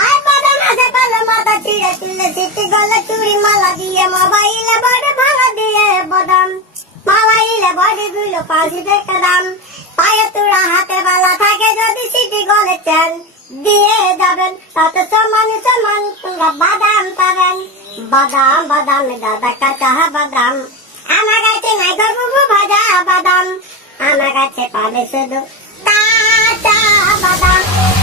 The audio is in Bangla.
আয় বাদাম হাতে পালে মাথা ছিঁড়ে তুলে সিটি গলে চুড়ি মালা দিয়ে মোবাইলে বডি ভাঙা দিয়ে বাদাম মোবাইলে বডি গুলো পাঁচি দেখে দাম পায়ে তুড়া হাতে বালা থাকে যদি সিটি গলে চেন দিয়ে যাবেন তাতে সমান সমান তোমরা বাদাম পাবেন বাদাম বাদাম দাদা কাঁচা বাদাম আমার কাছে নাই গরু ভাজা বাদাম আমার কাছে পাবে শুধু কাঁচা বাদাম।